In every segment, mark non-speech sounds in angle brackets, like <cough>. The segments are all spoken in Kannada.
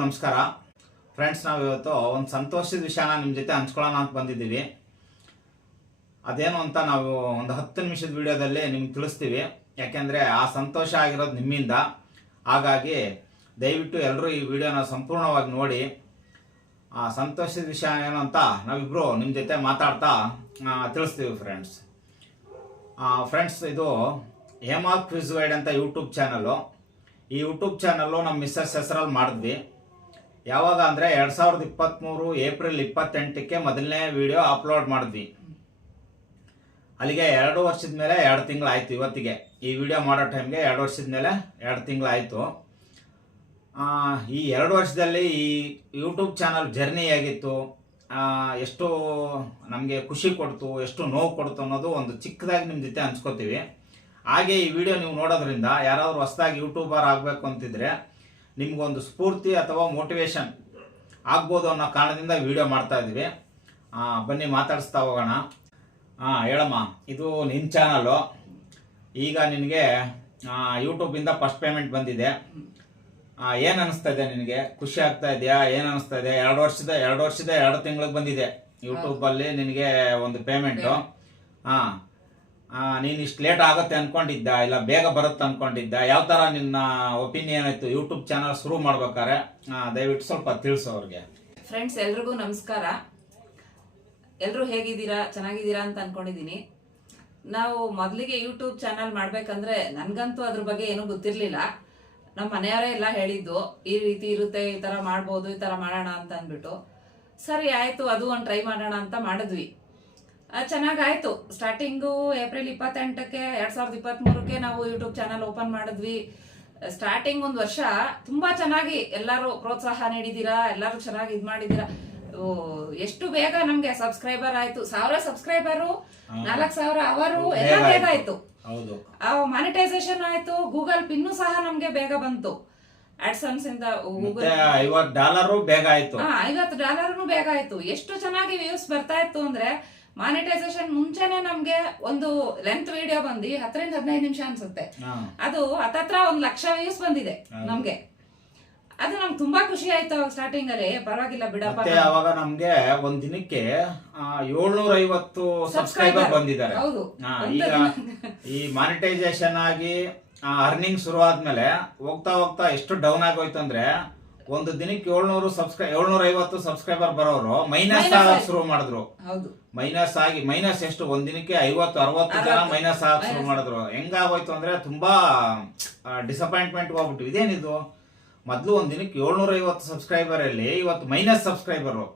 ನಮಸ್ಕಾರ. ಫ್ರೆಂಡ್ಸ್ ನಾವು ಇವತ್ತು ಒಂದು ಸಂತೋಷದ ವಿಷಯನ ನಿಮ್ಮ ಜೊತೆ ಹಂಚ್ಕೊಳ್ಳೋಣ ಅಂತ ಬಂದಿದ್ದೀವಿ. ಅದೇನು ಅಂತ ನಾವು ಒಂದು ಹತ್ತು ನಿಮಿಷದ ವಿಡಿಯೋದಲ್ಲಿ ನಿಮ್ಗೆ ತಿಳಿಸ್ತೀವಿ. ಯಾಕೆಂದರೆ ಆ ಸಂತೋಷ ಆಗಿರೋದು ನಿಮ್ಮಿಂದ. ಹಾಗಾಗಿ ದಯವಿಟ್ಟು ಎಲ್ಲರೂ ಈ ವಿಡಿಯೋನ ಸಂಪೂರ್ಣವಾಗಿ ನೋಡಿ. ಆ ಸಂತೋಷದ ವಿಷಯ ಏನು ಅಂತ ನಾವಿಬ್ಬರು ನಿಮ್ಮ ಜೊತೆ ಮಾತಾಡ್ತಾ ತಿಳಿಸ್ತೀವಿ ಫ್ರೆಂಡ್ಸ್ ಫ್ರೆಂಡ್ಸ್ ಇದು ಹೇಮಾ ಕ್ವಿಸ್ ಗೈಡ್ ಅಂತ ಯೂಟ್ಯೂಬ್ ಚಾನಲ್ಲು ಈ ಯೂಟ್ಯೂಬ್ ಚಾನಲ್ಲು ನಮ್ಮ ಮಿಸ್ಸಸ್ ಹೆಸರಲ್ಲಿ ಮಾಡಿದ್ವಿ. ಯಾವಾಗ ಅಂದರೆ ಎರಡು ಸಾವಿರದ ಇಪ್ಪತ್ತ್ಮೂರು ಏಪ್ರಿಲ್ ಇಪ್ಪತ್ತೆಂಟಕ್ಕೆ ಮೊದಲನೇ ವಿಡಿಯೋ ಅಪ್ಲೋಡ್ ಮಾಡಿದ್ವಿ. ಅಲ್ಲಿಗೆ ಎರಡು ವರ್ಷದ ಮೇಲೆ ಎರಡು ತಿಂಗಳಾಯಿತು ಇವತ್ತಿಗೆ. ಈ ವಿಡಿಯೋ ಮಾಡೋ ಟೈಮ್ಗೆ ಎರಡು ವರ್ಷದ ಮೇಲೆ ಎರಡು ತಿಂಗಳಾಯಿತು. ಈ ಎರಡು ವರ್ಷದಲ್ಲಿ ಈ ಯೂಟ್ಯೂಬ್ ಚಾನಲ್ ಜರ್ನಿ ಆಗಿತ್ತು ಎಷ್ಟು ನಮಗೆ ಖುಷಿ ಕೊಡ್ತು, ಎಷ್ಟು ನೋವು ಕೊಡ್ತು ಅನ್ನೋದು ಒಂದು ಚಿಕ್ಕದಾಗಿ ನಿಮ್ಮ ಜೊತೆ ಹಂಚ್ಕೋತೀವಿ. ಹಾಗೆ ಈ ವಿಡಿಯೋ ನೀವು ನೋಡೋದ್ರಿಂದ ಯಾರಾದರೂ ಹೊಸದಾಗಿ ಯೂಟ್ಯೂಬರ್ ಆಗಬೇಕು ಅಂತಿದ್ರೆ ನಿಮ್ಗೊಂದು ಸ್ಫೂರ್ತಿ ಅಥವಾ ಮೋಟಿವೇಶನ್ ಆಗ್ಬೋದು ಅನ್ನೋ ಕಾರಣದಿಂದ ವಿಡಿಯೋ ಮಾಡ್ತಾ ಇದ್ದೀವಿ. ಬನ್ನಿ ಮಾತಾಡಿಸ್ತಾ ಹೋಗೋಣ. ಹಾಂ ಹೇಳಮ್ಮ ಇದು ನಿನ್ನ ಚಾನಲ್ಲು ಈಗ ನಿನಗೆ ಯೂಟ್ಯೂಬಿಂದ ಫಸ್ಟ್ ಪೇಮೆಂಟ್ ಬಂದಿದೆ. ಏನು ಅನಿಸ್ತಾ ಇದೆ ನಿನಗೆ? ಖುಷಿ ಆಗ್ತಾ ಇದೆಯಾ? ಏನು ಅನಿಸ್ತಾ ಇದೆ? ಎರಡು ವರ್ಷದ ಎರಡು ವರ್ಷದ ಎರಡು ತಿಂಗಳಿಗೆ ಬಂದಿದೆ ಯೂಟ್ಯೂಬಲ್ಲಿ ನಿನಗೆ ಒಂದು ಪೇಮೆಂಟು ಹಾಂ. ನೀನು ಇಷ್ಟು ಲೇಟ್ ಆಗುತ್ತೆ ಅನ್ಕೊಂಡಿದ್ದ, ಇಲ್ಲ ಬೇಗ ಬರುತ್ತೆ ಅನ್ಕೊಂಡಿದ್ದ, ಯಾವ ಥರ ನಿನ್ನ ಒಪಿನಿಯನ್ ಆಯಿತು? ಯೂಟ್ಯೂಬ್ ಚಾನಲ್ ಶುರು ಮಾಡ್ಬೇಕಾರೆ ದಯವಿಟ್ಟು ಸ್ವಲ್ಪ ತಿಳಿಸು ಅವ್ರಿಗೆ. ಫ್ರೆಂಡ್ಸ್ ಎಲ್ರಿಗೂ ನಮಸ್ಕಾರ. ಎಲ್ಲರೂ ಹೇಗಿದ್ದೀರಾ? ಚೆನ್ನಾಗಿದ್ದೀರಾ ಅಂತ ಅನ್ಕೊಂಡಿದೀನಿ ನಾವು ಮೊದಲಿಗೆ ಯೂಟ್ಯೂಬ್ ಚಾನಲ್ ಮಾಡಬೇಕಂದ್ರೆ ನನಗಂತೂ ಅದ್ರ ಬಗ್ಗೆ ಏನೂ ಗೊತ್ತಿರಲಿಲ್ಲ. ನಮ್ಮ ಮನೆಯವರೇ ಎಲ್ಲ ಹೇಳಿದ್ದು, ಈ ರೀತಿ ಇರುತ್ತೆ, ಈ ತರ ಮಾಡ್ಬೋದು, ಈ ತರ ಮಾಡೋಣ ಅಂತ ಅಂದ್ಬಿಟ್ಟು. ಸರಿ, ಆಯ್ತು, ಅದು ಒಂದು ಟ್ರೈ ಮಾಡೋಣ ಅಂತ ಮಾಡಿದ್ವಿ. ಚೆನ್ನಾಗಾಯ್ತು. ಸ್ಟಾರ್ಟಿಂಗು ಏಪ್ರಿಲ್ ಇಪ್ಪತ್ತೆಂಟಕ್ಕೆ ಎರಡ್ ಸಾವಿರದ ಇಪ್ಪತ್ತ್ಮೂರಕ್ಕೆ ನಾವು ಯೂಟ್ಯೂಬ್ ಚಾನಲ್ ಓಪನ್ ಮಾಡಿದ್ವಿ. ಸ್ಟಾರ್ಟಿಂಗ್ ಒಂದು ವರ್ಷ ತುಂಬಾ ಚೆನ್ನಾಗಿ ಎಲ್ಲರೂ ಪ್ರೋತ್ಸಾಹ ನೀಡಿದ್ದೀರಾ ಎಲ್ಲರೂ ಚೆನ್ನಾಗಿ ಇದ್ ಮಾಡಿದೀರಾ. ಎಷ್ಟು ಬೇಗ ನಮ್ಗೆ ಸಬ್ಸ್ಕ್ರೈಬರ್ ಆಯ್ತು. ಸಾವಿರ ಸಬ್ಸ್ಕ್ರೈಬರು ನಾಲ್ಕು ಸಾವಿರ ಅವರು ಎಲ್ಲ ಬೇಗ ಆಯ್ತು. ಮಾನಿಟೈಸೇಷನ್ ಆಯ್ತು. ಗೂಗಲ್ ಪಿನ್ನು ಸಹ ನಮ್ಗೆ ಬೇಗ ಬಂತು. ಆಡ್ಸನ್ಸ್ ಇಂದ ಐವತ್ತು ಡಾಲರು ಬೇಗ ಆಯ್ತು. ಎಷ್ಟು ಚೆನ್ನಾಗಿ ವ್ಯೂಸ್ ಬರ್ತಾ ಇತ್ತು ಅಂದ್ರೆ ಮಾನಿಟೈಸೇಷನ್ ಮುಂಚೆನೆ ನಮ್ಗೆ ಒಂದು ಲೆಂತ್ ವಿಡಿಯೋ ಬಂದು ಹತ್ತರಿಂದ ಹದಿನೈದು ನಿಮಿಷ ಅನ್ಸುತ್ತೆ. ಅದು ಹತ್ತತ್ರ ಒಂದ್ ಲಕ್ಷ ವ್ಯೂಸ್ ಬಂದಿದೆ ನಮ್ಗೆ. ಅದು ನಮ್ಗೆ ತುಂಬಾ ಖುಷಿ ಆಯ್ತು ಸ್ಟಾರ್ಟಿಂಗ್ ಅಲ್ಲಿ. ಪರವಾಗಿಲ್ಲ ಬಿಡಪ್ಪ ಮತ್ತೆ ಅವಾಗ ನಮ್ಗೆ ಒಂದ್ ದಿನಕ್ಕೆ ಏಳ್ನೂರ ಐವತ್ತು ಸಬ್ಸ್ಕ್ರೈಬರ್ ಬಂದಿದ್ದಾರೆ. ಹೌದು. ಹಾ, ಈಗ ಈ ಮಾನಿಟೈಸೇಷನ್ ಆಗಿ ಅರ್ನಿಂಗ್ ಶುರು ಆದ್ಮೇಲೆ ಹೋಗ್ತಾ ಹೋಗ್ತಾ ಎಷ್ಟು ಡೌನ್ ಆಗೋಯ್ತು ಅಂದ್ರೆ ಒಂದು ದಿನಕ್ಕೆ ಏಳ್ನೂರು ಸಬ್ಸ್ಕ್ರೈ ಏಳ್ನೂರ ಐವತ್ತು ಸಬ್ಸ್ಕ್ರೈಬರ್ ಬರೋರು ಮೈನಸ್ ಆಗಕ್ ಶುರು ಮಾಡಿದ್ರು. ಹೌದು. ಮೈನಸ್ ಆಗಿ ಮೈನಸ್ ಎಷ್ಟು? ಒಂದ್ ದಿನಕ್ಕೆ ಐವತ್ತು ಅರವತ್ತು ಜನ ಮೈನಸ್ ಆಗಕ್ ಶುರು. ಮಾಡಿದ್ರು. ಹೆಂಗಾಗೋಯ್ತು ಅಂದ್ರೆ ತುಂಬಾ ಡಿಸಪಾಯಿಂಟ್ಮೆಂಟ್ ಹೋಗ್ಬಿಟ್ಟು ಇದೇನಿದು ಮೊದಲು ಒಂದ್ ದಿನಕ್ಕೆ ಏಳ್ನೂರ ಐವತ್ತು ಸಬ್ಸ್ಕ್ರೈಬರ್ ಅಲ್ಲಿ ಇವತ್ತು ಮೈನಸ್ ಸಬ್ಸ್ಕ್ರೈಬರು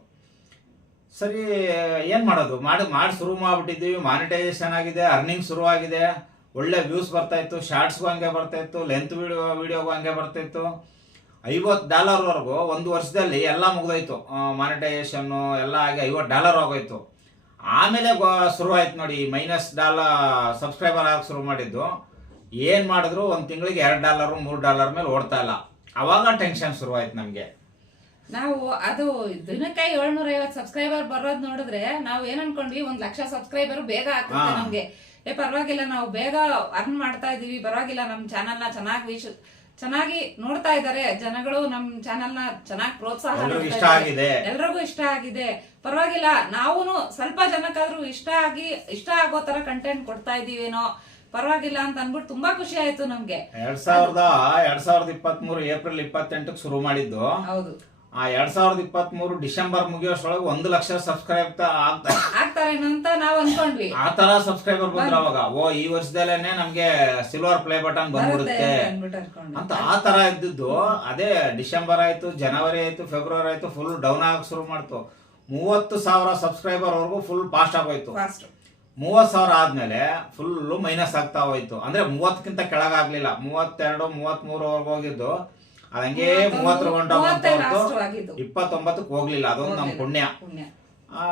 ಸರಿ ಏನ್ ಮಾಡೋದು? ಮಾಡಿ ಮಾಡಿ ಶುರು ಮಾಡ್ಬಿಟ್ಟಿದ್ದೀವಿ. ಮಾನಿಟೈಸೇಷನ್ ಆಗಿದೆ ಅರ್ನಿಂಗ್ ಶುರು ಆಗಿದೆ. ಒಳ್ಳೆ ವ್ಯೂಸ್ ಬರ್ತಾ ಇತ್ತು. ಶಾರ್ಟ್ಸ್ಗೂ ಹಂಗೆ ಬರ್ತಾ ಇತ್ತು. ಲೆಂತ್ ವಿಡಿಯೋ ವಿಡಿಯೋಗೂ ಹಂಗೆ ಬರ್ತಾ ಇತ್ತು. ಐವತ್ತು ಡಾಲರ್ವರೆಗೂ ಒಂದು ವರ್ಷದಲ್ಲಿ ಎಲ್ಲ ಮುಗಿದೋಯ್ತು. ಮಾನಿಟೈಸೇಷನ್ನು ಎಲ್ಲ ಆಗಿ ಐವತ್ತು ಡಾಲರ್ ಆಗೋಯ್ತು. ಆಮೇಲೆ ಶುರುವಾಯ್ತು ಶುರು ಆಯ್ತು ನೋಡಿ ಮೈನಸ್ ಡಾಲರ್ ಸಬ್ಸ್ಕ್ರೈಬರ್ ಆಗಕ್ಕೆ ಶುರು ಮಾಡಿದ್ದು. ಏನು ಮಾಡಿದ್ರು? ಒಂದು ತಿಂಗಳಿಗೆ ಎರಡು ಡಾಲರು ಮೂರು ಡಾಲರ್ ಮೇಲೆ ಓಡ್ತಾ ಇಲ್ಲ. ಅವಾಗ ಟೆನ್ಷನ್ ಶುರು ಆಯ್ತು ನಮಗೆ. ನಾವು ಅದು ದಿನಕ್ಕೆ ಏಳ್ನೂರ ಐವತ್ತು ಸಬ್ಸ್ಕ್ರೈಬರ್ ಬರೋದು ನೋಡಿದ್ರೆ ನಾವು ಏನ್ ಅನ್ಕೊಂಡ್ವಿ? ಒಂದ್ ಲಕ್ಷ ಸಬ್ಸ್ಕ್ರೈಬರ್ ಬೇಗ ಆಗ್ತದೆ. ನಮ್ಗೆ. ಏ ಪರವಾಗಿಲ್ಲ ನಾವು ಬೇಗ ಅರ್ನ್ ಮಾಡ್ತಾ ಇದೀವಿ ಪರವಾಗಿಲ್ಲ ನಮ್ ಚಾನಲ್ನ ಚೆನ್ನಾಗಿ ಚೆನ್ನಾಗಿ ನೋಡ್ತಾ ಇದಾರೆ ಜನಗಳು ನಮ್ ಚಾನೆಲ್ನ ಚೆನ್ನಾಗಿ ಪ್ರೋತ್ಸಾಹ ಎಲ್ರಿಗೂ ಇಷ್ಟ ಆಗಿದೆ. ಎಲ್ರಿಗೂ ಇಷ್ಟ ಆಗಿದೆ. ಪರವಾಗಿಲ್ಲ ನಾವು ಸ್ವಲ್ಪ ಜನಕ್ಕಾದ್ರೂ ಇಷ್ಟ ಆಗಿ ಇಷ್ಟ ಆಗೋ ತರ ಕಂಟೆಂಟ್ ಕೊಡ್ತಾ ಇದೀವೇನೋ ಪರವಾಗಿಲ್ಲ ಅಂತ ಅನ್ಬಿಟ್ಟು ತುಂಬಾ ಖುಷಿ ಆಯ್ತು ನಮ್ಗೆ. ಎರಡ್ ಸಾವಿರದ ಎರಡ್ ಸಾವಿರದ ಇಪ್ಪತ್ಮೂರು ಏಪ್ರಿಲ್ ಇಪ್ಪತ್ತೆಂಟಕ್ಕೆ ಶುರು ಮಾಡಿದ್ದು. ಹೌದು. ಆ ಎರಡ್ ಸಾವಿರದ ಇಪ್ಪತ್ಮೂರು ಡಿಸೆಂಬರ್ ಮುಗಿಯೋಷ್ರೊಳಗೆ ಒಂದು ಲಕ್ಷ ಸಬ್ಸ್ಕ್ರೈಬ್ ಆಗ್ತಾ ಆಗ್ತಾರೇನೋ ಅಂತ ನಾವ್ ಅನ್ಕೊಂಡ್ವಿ. ಆ ತರ ಸಬ್ಸ್ಕ್ರೈಬರ್ ಬಂದ್ರು ಅವಾಗ. ಓ ಈ ವರ್ಷದಲ್ಲೇನೆ ನಮ್ಗೆ ಸಿಲ್ವರ್ ಪ್ಲೇ ಬಟನ್ ಬಂದ್ಬಿಡುತ್ತೆ. ಅಂತ ಆ ತರ ಇದ್ದಿದ್ದು. ಅದೇ ಡಿಸೆಂಬರ್ ಆಯ್ತು ಜನವರಿ ಆಯ್ತು ಫೆಬ್ರವರಿ ಆಯ್ತು ಫುಲ್ ಡೌನ್ ಆಗಕ್ ಶುರು ಮಾಡ್ತು. ಮೂವತ್ತು ಸಾವಿರ ಸಬ್ಸ್ಕ್ರೈಬರ್ ವರ್ಗು ಫುಲ್ ಫಾಸ್ಟ್ ಆಗೋಯ್ತು ಫಾಸ್ಟ್ ಮೂವತ್ ಸಾವಿರ ಆದ್ಮೇಲೆ ಫುಲ್ ಮೈನಸ್ ಆಗ್ತಾ ಹೋಯ್ತು. ಅಂದ್ರೆ ಮೂವತ್ತಕ್ಕಿಂತ ಕೆಳಗಾಗ್ಲಿಲ್ಲ ಮೂವತ್ತೆರಡು ಮೂವತ್ತ್ ಮೂರವರೆಗೆ ಹೋಗಿದ್ದು. ಅದಂಗೆ ಮೂವತ್ತರ ಗಂಟ. ಇಪ್ಪತ್ತೊಂಬತ್ತಕ್ಕೆ ಹೋಗ್ಲಿಲ್ಲ ಅದೊಂದು ನಮ್ ಪುಣ್ಯ.